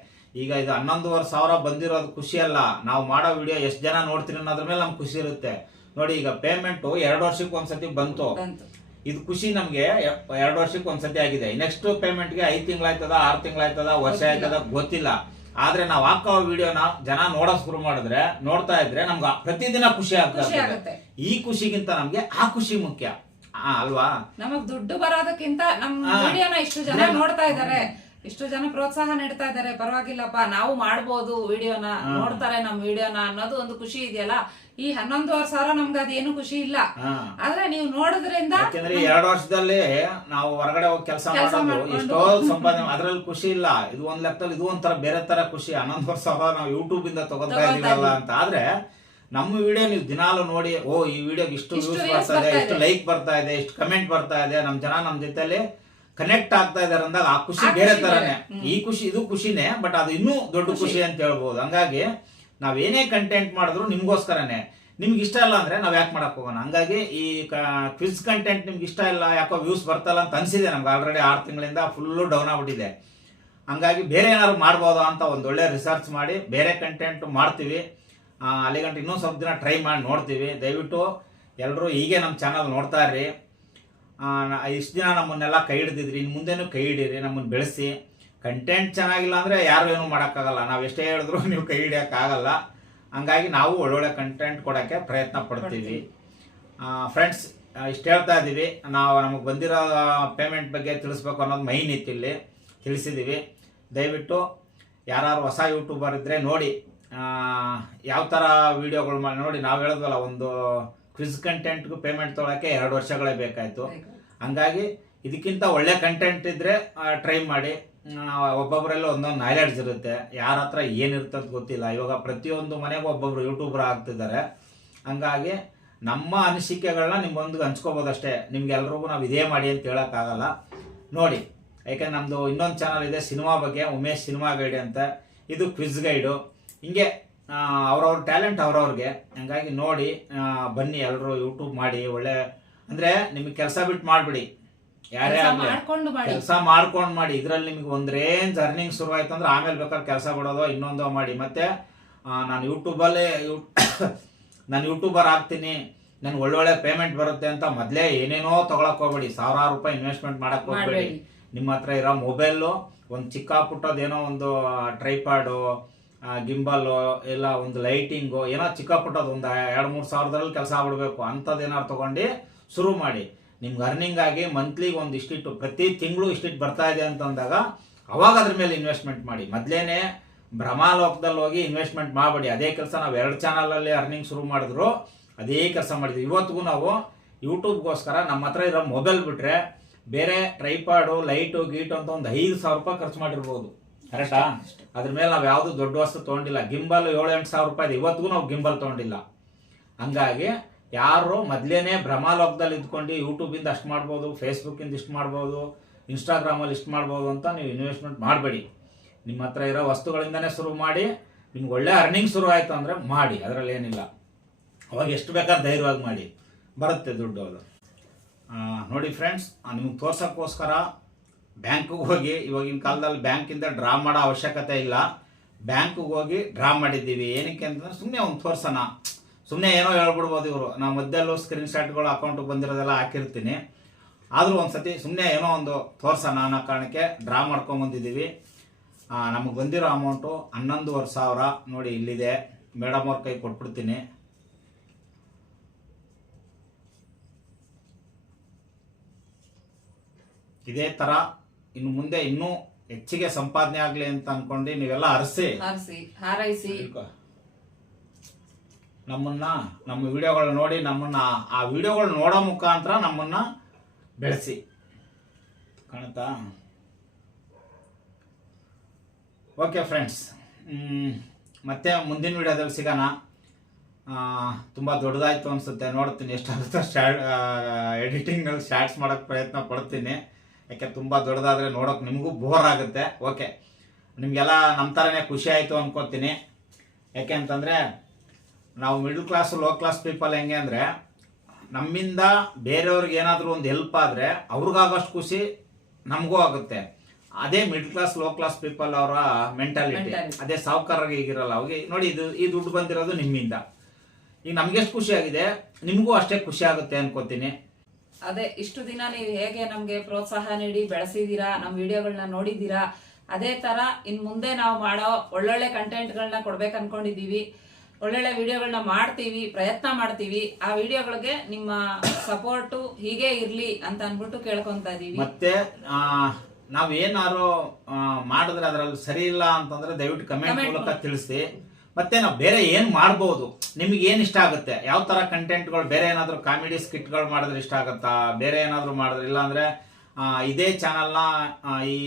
ಈಗ ಇದು ಹನ್ನೊಂದುವರೆ ಸಾವಿರ ಬಂದಿರೋದು ಖುಷಿ ಅಲ್ಲ. ನಾವು ಮಾಡೋ ವಿಡಿಯೋ ಎಷ್ಟು ಜನ ನೋಡ್ತೀರಿ ಅನ್ನೋದ್ರ ಮೇಲೆ ನಮ್ಗೆ ಖುಷಿ ಇರುತ್ತೆ. ನೋಡಿ ಈಗ ಪೇಮೆಂಟು ಎರಡು ವರ್ಷಕ್ಕೆ ಒಂದ್ಸತಿ ಬಂತು. ಇದು ಖುಷಿ ನಮ್ಗೆ. ಎರಡು ವರ್ಷಕ್ಕೆ ಒಂದ್ಸತಿ ಆಗಿದೆ. ನೆಕ್ಸ್ಟ್ ಪೇಮೆಂಟ್ಗೆ ಐದು ತಿಂಗಳಾಯ್ತದ ಆರು ತಿಂಗಳಾಯ್ತದ ವರ್ಷ. ಆಯ್ತದ ಗೊತ್ತಿಲ್ಲ. ಆದ್ರೆ ನಾವು ಹಾಕೋ ವಿಡಿಯೋನ ಜನ ನೋಡೋ ಶುರು ಮಾಡಿದ್ರೆ ನೋಡ್ತಾ ಇದ್ರೆ ನಮ್ಗೆ ಪ್ರತಿದಿನ ಖುಷಿ ಆಗ್ತದೆ ಈ ಖುಷಿಗಿಂತ ನಮ್ಗೆ ಆ ಖುಷಿ ಮುಖ್ಯ. ಆ, ಅಲ್ವಾ? ನಮಗ್ ದುಡ್ಡು ಬರೋದಕ್ಕಿಂತ ನಮ್ ವಿಡಿಯೋನ ಇಷ್ಟು ಜನ ನೋಡ್ತಾ ಇದಾರೆ. ಇಷ್ಟು ಜನ ಪ್ರೋತ್ಸಾಹ ನೀಡ್ತಾ ಇದಾರೆ. ಪರವಾಗಿಲ್ಲಪ್ಪ ನಾವು ಮಾಡ್ಬೋದು ವಿಡಿಯೋನ. ನೋಡ್ತಾರೆ ನಮ್ ವಿಡಿಯೋನ ಅನ್ನೋದು ಒಂದು ಖುಷಿ ಇದೆಯಲ್ಲ? ಈ ಹನ್ನೊಂದುವರೆ ಸಾವಿರ ನಮ್ಗೆ ಅದೇನು ಖುಷಿ ಇಲ್ಲ. ಆದ್ರೆ ನೀವು ನೋಡಿದ್ರಿಂದ ಯಾಕೆಂದ್ರೆ ಎರಡು ವರ್ಷದಲ್ಲಿ ನಾವು ಹೊರಗಡೆ ಹೋಗಿ ಕೆಲಸ ಮಾಡೋದು. ಎಷ್ಟೋ ಸಂಪಾದನೆ ಅದ್ರಲ್ಲಿ ಖುಷಿ ಇಲ್ಲ. ಇದು ಒಂದ್ ಲೆಕ್ಕದಲ್ಲಿ ಇದು ಒಂಥರ ಬೇರೆ ತರ ಖುಷಿ. ಹನ್ನೊಂದು ವರ್ಷ ಸಾವಿರ ನಾವು ಯೂಟ್ಯೂಬ್ ಇಂದ ತಗೋತಾ ಇದೀವಲ್ಲ ಅಂತ. ಆದ್ರೆ ನಮ್ಮ ವಿಡಿಯೋ ನೀವು ದಿನಾಲು ನೋಡಿ ಓ ಈ ವಿಡಿಯೋಗೆ ಇಷ್ಟು ವ್ಯೂಸ್ ಬರ್ತಾ ಇದೆ ಇಷ್ಟು ಲೈಕ್ ಬರ್ತಾ ಇದೆ ಇಷ್ಟು ಕಮೆಂಟ್ ಬರ್ತಾ ಇದೆ. ನಮ್ ಜನ ನಮ್ ಜೊತೆಲಿ ಕನೆಕ್ಟ್ ಆಗ್ತಾ ಇದಾರೆ ಅಂದಾಗ ಆ ಖುಷಿ ಬೇರೆ ತರನೇ. ಈ ಖುಷಿ ಇದು ಖುಷಿನೇ ಬಟ್ ಅದು ಇನ್ನೂ ದೊಡ್ಡ ಖುಷಿ. ಖುಷಿ ಅಂತ ಹೇಳ್ಬೋದು. ಹಂಗಾಗಿ ನಾವೇನೇ ಕಂಟೆಂಟ್ ಮಾಡಿದ್ರು ನಿಮ್ಗೋಸ್ಕರನೇ. ನಿಮ್ಗೆ ಇಷ್ಟ ಇಲ್ಲ ಅಂದ್ರೆ ನಾವು ಯಾಕೆ ಮಾಡಕ್ ಹೋಗೋಣ? ಹಂಗಾಗಿ ಈ ಕ್ವಿಜ್ ಕಂಟೆಂಟ್ ನಿಮ್ಗೆ ಇಷ್ಟ ಇಲ್ಲ, ಯಾಕೋ ವ್ಯೂಸ್ ಬರ್ತಲ್ಲ ಅಂತ ಅನ್ಸಿದೆ ನಮ್ಗೆ ಆಲ್ರೆಡಿ ಆರು ತಿಂಗಳಿಂದ ಫುಲ್ಲು ಡೌನ್ ಆಗ್ಬಿಟ್ಟಿದೆ. ಹಂಗಾಗಿ ಬೇರೆ ಏನಾದ್ರು ಮಾಡ್ಬೋದಾ ಅಂತ ಒಂದು ಒಳ್ಳೆ ರಿಸರ್ಚ್ ಮಾಡಿ, ಬೇರೆ ಕಂಟೆಂಟ್ ಮಾಡ್ತೀವಿ. ಅಲ್ಲಿಗಂಟ ಇನ್ನೂ ಸ್ವಲ್ಪ ದಿನ ಟ್ರೈ ಮಾಡಿ ನೋಡ್ತೀವಿ. ದಯವಿಟ್ಟು ಎಲ್ಲರೂ ಹೀಗೆ ನಮ್ಮ ಚಾನಲ್ ನೋಡ್ತಾ ಇರ್ರಿ. ಇಷ್ಟು ದಿನ ನಮ್ಮನ್ನೆಲ್ಲ ಕೈ ಹಿಡಿದಿದ್ರಿ ಇನ್ನು ಮುಂದೆನೂ ಕೈ ಹಿಡೀರಿ ನಮ್ಮನ್ನು ಬೆಳೆಸಿ. ಕಂಟೆಂಟ್ ಚೆನ್ನಾಗಿಲ್ಲ ಅಂದರೆ ಯಾರು ಏನೂ ಮಾಡೋಕ್ಕಾಗಲ್ಲ. ನಾವು ಎಷ್ಟೇ ಹೇಳಿದ್ರು <laughs> ನೀವು ಕೈ ಹಿಡಿಯೋಕ್ಕಾಗಲ್ಲ ಹಂಗಾಗಿ ನಾವು ಒಳ್ಳೊಳ್ಳೆ ಕಂಟೆಂಟ್ ಕೊಡೋಕ್ಕೆ ಪ್ರಯತ್ನ ಪಡ್ತೀವಿ. ಫ್ರೆಂಡ್ಸ್ ಇಷ್ಟು ಹೇಳ್ತಾ ಇದ್ದೀವಿ ನಾವು ನಮಗೆ ಬಂದಿರೋ ಪೇಮೆಂಟ್ ಬಗ್ಗೆ ತಿಳಿಸ್ಬೇಕು ಅನ್ನೋದು ಮೈನ್ ಇತ್ತು ಇಲ್ಲಿ. ತಿಳಿಸಿದ್ದೀವಿ ದಯವಿಟ್ಟು ಯಾರು ಹೊಸ ಯೂಟ್ಯೂಬರ್ ಇದ್ದರೆ ನೋಡಿ. ಯಾವ ಥರ ವೀಡಿಯೋಗಳು ಮಾಡಿ ನೋಡಿ. ನಾವು ಹೇಳಿದ್ವಲ್ಲ ಒಂದು ಕ್ವಿಜ್ ಕಂಟೆಂಟ್ಗೂ ಪೇಮೆಂಟ್ ತೊಗೊಳಕ್ಕೆ ಎರಡು ವರ್ಷಗಳೇ ಬೇಕಾಯಿತು. ಹಂಗಾಗಿ ಇದಕ್ಕಿಂತ ಒಳ್ಳೆ ಕಂಟೆಂಟ್ ಇದ್ದರೆ ಟ್ರೈ ಮಾಡಿ. ಒಬ್ಬೊಬ್ಬರಲ್ಲಿ ಒಂದೊಂದು ನಾಲೆಡ್ಜ್ ಇರುತ್ತೆ. ಯಾರ ಹತ್ರ ಅಂತ ಗೊತ್ತಿಲ್ಲ. ಇವಾಗ ಪ್ರತಿಯೊಂದು ಮನೆಗೂ ಒಬ್ಬೊಬ್ರು ಯೂಟ್ಯೂಬರ್ ಆಗ್ತಿದ್ದಾರೆ. ಹಂಗಾಗಿ ನಮ್ಮ ಅನಿಸಿಕೆಗಳನ್ನ ನಿಮ್ಮೊಂದಿಗೆ ಹಂಚ್ಕೋಬೋದಷ್ಟೇ. ನಿಮ್ಗೆಲ್ರಿಗೂ ನಾವು ಇದೇ ಮಾಡಿ ಅಂತ ಹೇಳೋಕ್ಕಾಗಲ್ಲ. ನೋಡಿ ಯಾಕೆಂದ್ರೆ ನಮ್ಮದು ಇನ್ನೊಂದು ಚಾನಲ್ ಇದೆ ಸಿನಿಮಾ ಬಗ್ಗೆ, ಉಮೇಶ್ ಸಿನಿಮಾ ಗೈಡ್ ಅಂತ. ಇದು ಕ್ವಿಜ್ ಗೈಡು. ಹಿಂಗೆ ಅವ್ರವ್ರ ಟ್ಯಾಲೆಂಟ್ ಅವ್ರವ್ರಿಗೆ. ಹಂಗಾಗಿ ನೋಡಿ ಬನ್ನಿ ಎಲ್ಲರೂ ಯೂಟ್ಯೂಬ್ ಮಾಡಿ. ಒಳ್ಳೆ, ಅಂದರೆ ನಿಮಗೆ ಕೆಲಸ ಬಿಟ್ಟು ಮಾಡಿಬಿಡಿ. ಯಾರೇ ಕೆಲ್ಸ ಮಾಡ್ಕೊಂಡು ಮಾಡಿ. ಇದ್ರಲ್ಲಿ ನಿಮ್ಗೆ ಒಂದ್ರೇನ್ ಜರ್ನಿಂಗ್ ಅರ್ನಿಂಗ್ ಶುರು ಆಯ್ತು ಅಂದ್ರೆ ಆಮೇಲೆ ಬೇಕಾದ್ರೆ ಕೆಲಸ ಬಿಡೋದು ಇನ್ನೊಂದೋ ಮಾಡಿ. ಮತ್ತೆ ನಾನು ಯೂಟ್ಯೂಬಲ್ಲೇ ಯೂ <coughs> ನಾನು ಯೂಟ್ಯೂಬರ್ ಆಗ್ತೀನಿ. ನನ್ಗೆ ಒಳ್ಳೊಳ್ಳೆ ಪೇಮೆಂಟ್ ಬರುತ್ತೆ ಅಂತ ಮೊದಲೇ ಏನೇನೋ ತಗೊಳಕ್ ಹೋಗ್ಬೇಡಿ. ಸಾವಿರಾರು ರೂಪಾಯಿ ಇನ್ವೆಸ್ಟ್ಮೆಂಟ್ ಮಾಡಕ್ ಹೋಗ್ಬೇಡಿ. ನಿಮ್ಮ ಹತ್ರ ಇರೋ ಮೊಬೈಲು ಒಂದು ಚಿಕ್ಕ ಪುಟ್ಟದೇನೋ ಒಂದು ಟ್ರೈಪಾಡು ಗಿಂಬಲ್ಲು ಇಲ್ಲ ಒಂದು ಲೈಟಿಂಗು ಏನೋ ಚಿಕ್ಕ ಪುಟ್ಟದ ಒಂದು ಎರಡು ಮೂರು ಸಾವಿರದಲ್ಲಿ ಕೆಲಸ ಆಗ್ಬಿಡ್ಬೇಕು. ಅಂಥದ್ದು ಏನಾದ್ರು ತೊಗೊಂಡು ಶುರು ಮಾಡಿ. ನಿಮ್ಗೆ ಅರ್ನಿಂಗ್ ಆಗಿ ಮಂತ್ಲಿಗೆ ಒಂದು ಇಷ್ಟಿಟ್ಟು, ಪ್ರತಿ ತಿಂಗಳು ಇಷ್ಟಿಟ್ಟು ಬರ್ತಾ ಇದೆ ಅಂತಂದಾಗ ಅವಾಗ ಅದ್ರ ಮೇಲೆ ಇನ್ವೆಸ್ಟ್ಮೆಂಟ್ ಮಾಡಿ. ಮೊದಲೇನೆ ಭ್ರಮಾಲೋಕದಲ್ಲಿ ಹೋಗಿ ಇನ್ವೆಸ್ಟ್ಮೆಂಟ್ ಮಾಡಬೇಡಿ. ಅದೇ ಕೆಲಸ ನಾವು ಎರಡು ಚಾನಲಲ್ಲಿ ಅರ್ನಿಂಗ್ ಶುರು ಮಾಡಿದ್ರು, ಅದೇ ಕೆಲಸ ಮಾಡಿದ್ವಿ ಇವತ್ತಿಗೂ ನಾವು ಯೂಟ್ಯೂಬ್ಗೋಸ್ಕರ ನಮ್ಮ ಹತ್ರ ಇರೋ ಮೊಬೈಲ್ ಬಿಟ್ರೆ ಬೇರೆ ಟ್ರೈಪಾಡು ಲೈಟು ಗೀಟು ಅಂತ ಒಂದು ಐದು ಸಾವಿರ ರೂಪಾಯಿ ಖರ್ಚು ಮಾಡಿರ್ಬೋದು. ಕರೆಕ್ಟಾ ಅದ್ರ ಮೇಲೆ ನಾವು ಯಾವುದು ದೊಡ್ಡ ವಸ್ತು ತೊಗೊಂಡಿಲ್ಲ. ಗಿಂಬಲ್ ಏಳು ಎಂಟು ಸಾವಿರ ರೂಪಾಯಿ ಇವತ್ತಿಗೂ ನಾವು ಗಿಂಬಲ್ ತೊಗೊಂಡಿಲ್ಲ. ಹಂಗಾಗಿ ಯಾರು ಮೊದಲೇನೆ ಭ್ರಮಾಲೋಕದಲ್ಲಿ ಇದ್ಕೊಂಡು ಯೂಟ್ಯೂಬಿಂದ ಅಷ್ಟು ಮಾಡ್ಬೋದು, ಫೇಸ್ಬುಕ್ಕಿಂದ ಇಷ್ಟು ಮಾಡ್ಬೋದು, ಇನ್ಸ್ಟಾಗ್ರಾಮಲ್ಲಿ ಇಷ್ಟು ಮಾಡ್ಬೋದು ಅಂತ ನೀವು ಇನ್ವೆಸ್ಟ್ಮೆಂಟ್ ಮಾಡಬೇಡಿ. ನಿಮ್ಮ ಹತ್ರ ಇರೋ ವಸ್ತುಗಳಿಂದನೇ ಶುರು ಮಾಡಿ, ನಿಮ್ಗೆ ಒಳ್ಳೆ ಅರ್ನಿಂಗ್ ಶುರು ಆಯಿತು ಅಂದರೆ ಮಾಡಿ, ಅದರಲ್ಲಿ ಏನಿಲ್ಲ. ಅವಾಗ ಎಷ್ಟು ಬೇಕಾದ್ರೆ ಧೈರ್ಯವಾಗಿ ಮಾಡಿ. ಬರುತ್ತೆ ದುಡ್ಡು ಅದು. ನೋಡಿ ಫ್ರೆಂಡ್ಸ್ ನಿಮ್ಗೆ ತೋರ್ಸೋಕ್ಕೋಸ್ಕರ ಬ್ಯಾಂಕಿಗೆ ಹೋಗಿ, ಇವಾಗಿನ ಕಾಲದಲ್ಲಿ ಬ್ಯಾಂಕಿಂದ ಡ್ರಾ ಮಾಡೋ ಅವಶ್ಯಕತೆ ಇಲ್ಲ. ಬ್ಯಾಂಕಿಗೆ ಹೋಗಿ ಡ್ರಾ ಮಾಡಿದ್ದೀವಿ. ಏನಕ್ಕೆ ಅಂತಂದ್ರೆ ಸುಮ್ಮನೆ ಒಂದು ತೋರ್ಸೋಣ. ಸುಮ್ಮನೆ ಏನೋ ಹೇಳ್ಬಿಡ್ಬೋದು ಇವರು. ನಾವು ಮಧ್ಯಲ್ಲೂ ಸ್ಕ್ರೀನ್ ಶಾಟ್ಗಳು ಅಕೌಂಟಿಗೆ ಬಂದಿರೋದೆಲ್ಲ ಹಾಕಿರ್ತೀನಿ. ಆದರೂ ಒಂದು ಸತಿ ಸುಮ್ಮನೆ ಏನೋ ಒಂದು ತೋರ್ಸೋಣ ಅನ್ನೋ ಕಾರಣಕ್ಕೆ ಡ್ರಾ ಮಾಡ್ಕೊಂಬಂದಿದ್ದೀವಿ ನಮಗೆ ಬಂದಿರೋ ಅಮೌಂಟು ಹನ್ನೊಂದುವರೆ ಸಾವಿರ. ನೋಡಿ ಇಲ್ಲಿದೆ. ಮೇಡಮ್ ಅವ್ರ ಕೈ ಕೊಟ್ಬಿಡ್ತೀನಿ. ಇದೇ ಥರ ಇನ್ನು ಮುಂದೆ ಇನ್ನೂ ಹೆಚ್ಚಿಗೆ ಸಂಪಾದನೆ ಆಗಲಿ ಅಂತ ಅನ್ಕೊಂಡು ನೀವೆಲ್ಲ ಅರಸಿ. ಹಾರಿಸಿ. ಹಾರೈಸಿ ನಮ್ಮನ್ನ, ನಮ್ಮ ವಿಡಿಯೋಗಳು ನೋಡಿ ನಮ್ಮನ್ನ, ಆ ವಿಡಿಯೋಗಳು ನೋಡೋ ಮುಖಾಂತರ ನಮ್ಮನ್ನ ಬೆಳೆಸಿ. ಕಾಣುತ್ತಾ? ಓಕೆ ಫ್ರೆಂಡ್ಸ್ ಮತ್ತೆ ಮುಂದಿನ ವಿಡಿಯೋದಲ್ಲಿ ಸಿಗೋಣ. ತುಂಬ ದೊಡ್ಡದಾಯ್ತು ಅನಿಸುತ್ತೆ, ನೋಡ್ತೀನಿ ಎಷ್ಟಾಗುತ್ತೋ ಸ್ಟಾರ್ಟ್ ಎಡಿಟಿಂಗ್ನಲ್ಲಿ ಶಾರ್ಟ್ಸ್ ಮಾಡೋಕ್ಕೆ ಪ್ರಯತ್ನ ಪಡ್ತೀನಿ. ಯಾಕೆ ತುಂಬ ದೊಡ್ಡದಾದರೆ ನೋಡೋಕೆ ನಿಮಗೂ ಬೋರ್ ಆಗುತ್ತೆ. ಓಕೆ, ನಿಮಗೆಲ್ಲ ನಮ್ಮ ಥರನೇ ಖುಷಿ ಆಯಿತು ಅನ್ಕೋತೀನಿ. ಯಾಕೆ ಅಂತಂದರೆ ನಾವು middle class low class people ಹೆಂಗೆ ಅಂದರೆ ನಮ್ಮಿಂದ ಬೇರೆಯವ್ರಿಗೆ ಏನಾದರೂ ಒಂದು ಹೆಲ್ಪ್ ಆದರೆ ಅವ್ರಿಗಾಗೋಷ್ಟು ಖುಷಿ ನಮಗೂ ಆಗುತ್ತೆ. ಅದೇ middle class low class people ಅವರ ಮೆಂಟಾಲಿಟಿ ಅದೇ ಸಾವುಕಾರರಿಗೆ ಈಗಿರಲ್ಲ ಅವ್ರಿಗೆ ನೋಡಿ ಇದು ಈ ದುಡ್ಡು ಬಂದಿರೋದು ನಿಮ್ಮಿಂದ. ಈಗ ನಮ್ಗೆ ಎಷ್ಟು ಖುಷಿ ಆಗಿದೆ? ನಿಮಗೂ ಅಷ್ಟೇ ಖುಷಿ ಆಗುತ್ತೆ ಅನ್ಕೋತೀನಿ. ಅದೇ ಇಷ್ಟು ದಿನ ನೀವು ಹೇಗೆ ನಮಗೆ ಪ್ರೋತ್ಸಾಹ ನೀಡಿ ಬೆಳೆಸಿದೀರಾ ನಮ್ಮ ವಿಡಿಯೋಗಳನ್ನ ನೋಡಿದ್ದೀರಾ ಅದೇ ತರ ಇನ್ ಮುಂದೆ ನಾವು ಮಾಡೋ ಒಳ್ಳೊಳ್ಳೆ ಕಂಟೆಂಟ್ಗಳನ್ನ ಕೊಡ್ಬೇಕು ಅನ್ಕೊಂಡಿದೀವಿ ಒಳ್ಳೊಳ್ಳೆ ವಿಡಿಯೋಗಳನ್ನ ಮಾಡ್ತೀವಿ ಪ್ರಯತ್ನ ಮಾಡ್ತೀವಿ. ಆ ವಿಡಿಯೋಗಳಿಗೆ ನಿಮ್ಮ ಸಪೋರ್ಟು ಹೀಗೆ ಇರ್ಲಿ ಅಂತ ಅನ್ಬಿಟ್ಟು ಕೇಳ್ಕೊಂತ ಇದೀವಿ. ಮತ್ತೆ ನಾವೇನಾರು ಮಾಡಿದ್ರೆ ಅದ್ರಲ್ಲಿ ಸರಿ ಇಲ್ಲ ಅಂತಂದ್ರೆ ದಯವಿಟ್ಟು ಕಮೆಂಟ್ ಮೂಲಕ ತಿಳಿಸಿ. ಮತ್ತೆ ನಾವು ಬೇರೆ ಏನ್ ಮಾಡ್ಬೋದು? ನಿಮ್ಗೆ ಏನ್ ಇಷ್ಟ ಆಗುತ್ತೆ? ಯಾವ ತರ ಕಂಟೆಂಟ್ಗಳು ಬೇರೆ ಏನಾದ್ರು ಕಾಮಿಡಿ ಸ್ಕಿಟ್ಗಳು ಮಾಡಿದ್ರೆ ಇಷ್ಟ ಆಗುತ್ತಾ? ಬೇರೆ ಏನಾದ್ರು ಮಾಡಿದ್ರೆ ಇಲ್ಲಾಂದ್ರೆ ಆ, ಇದೇ ಚಾನಲ್ನ ಈ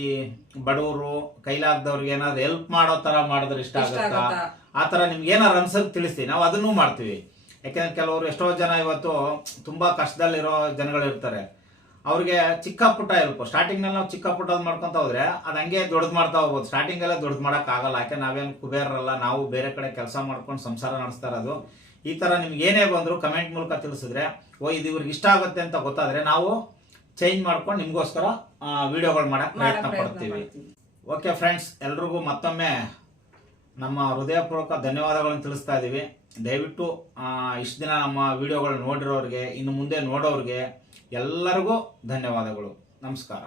ಬಡವರು ಕೈಲಾಗದವ್ರಿಗೆ ಏನಾದ್ರು ಹೆಲ್ಪ್ ಮಾಡೋ ತರ ಮಾಡಿದ್ರೆ ಇಷ್ಟ ಆಗುತ್ತಾ? ಆ ಥರ ನಿಮ್ಗೆ ಏನಾರು ಅನ್ಸಕ್ ತಿಳಿಸಿ ನಾವು ಅದನ್ನು ಮಾಡ್ತೀವಿ. ಯಾಕೆಂದ್ರೆ ಕೆಲವರು ಎಷ್ಟೋ ಜನ ಇವತ್ತು ತುಂಬಾ ಕಷ್ಟದಲ್ಲಿರೋ ಜನಗಳು ಇರ್ತಾರೆ. ಅವ್ರಿಗೆ ಚಿಕ್ಕ ಪುಟ್ಟ ಹೆಲ್ಪ್ ಸ್ಟಾರ್ಟಿಂಗ್ನಲ್ಲಿ ನಾವು ಚಿಕ್ಕ ಪುಟ್ಟದ್ ಮಾಡ್ಕೊತ ಹೋದ್ರೆ ಅದು ಹಂಗೆ ದೊಡ್ಡದು ಮಾಡ್ತಾ ಹೋಗ್ಬೋದು. ಸ್ಟಾರ್ಟಿಂಗ್ ಎಲ್ಲ ದೊಡ್ಡದು ಮಾಡಕ್ ಆಗಲ್ಲ. ಯಾಕೆ ನಾವೇನು ಕುಬೇರಲ್ಲ ನಾವು ಬೇರೆ ಕಡೆ ಕೆಲಸ ಮಾಡ್ಕೊಂಡು ಸಂಸಾರ ನಡೆಸ್ತಾ ಇರೋದು. ಈ ತರ ನಿಮ್ಗೆ ಏನೇ ಬಂದ್ರು ಕಮೆಂಟ್ ಮೂಲಕ ತಿಳಿಸಿದ್ರೆ ಓ ಇದು ಇವ್ರಿಗೆ ಇಷ್ಟ ಆಗುತ್ತೆ ಅಂತ ಗೊತ್ತಾದ್ರೆ ನಾವು ಚೇಂಜ್ ಮಾಡ್ಕೊಂಡು ನಿಮಗೋಸ್ಕರ ವಿಡಿಯೋಗಳು ಮಾಡಕ್ ಮಾಡಕ್ ಪ್ರಯತ್ನ ಪ್ರಯತ್ನ ಪಡ್ತೀವಿ. ಓಕೆ ಫ್ರೆಂಡ್ಸ್ ಎಲ್ರಿಗೂ ಮತ್ತೊಮ್ಮೆ ನಮ್ಮ ಹೃದಯಪೂರ್ವಕ ಧನ್ಯವಾದಗಳನ್ನು ತಿಳಿಸ್ತಾ ಇದ್ದೀವಿ. ದಯವಿಟ್ಟು ಇಷ್ಟು ದಿನ ನಮ್ಮ ವಿಡಿಯೋಗಳು ನೋಡಿರೋರಿಗೆ, ಇನ್ನು ಮುಂದೆ ನೋಡೋರಿಗೆ ಎಲ್ಲರಿಗೂ ಧನ್ಯವಾದಗಳು. ನಮಸ್ಕಾರ.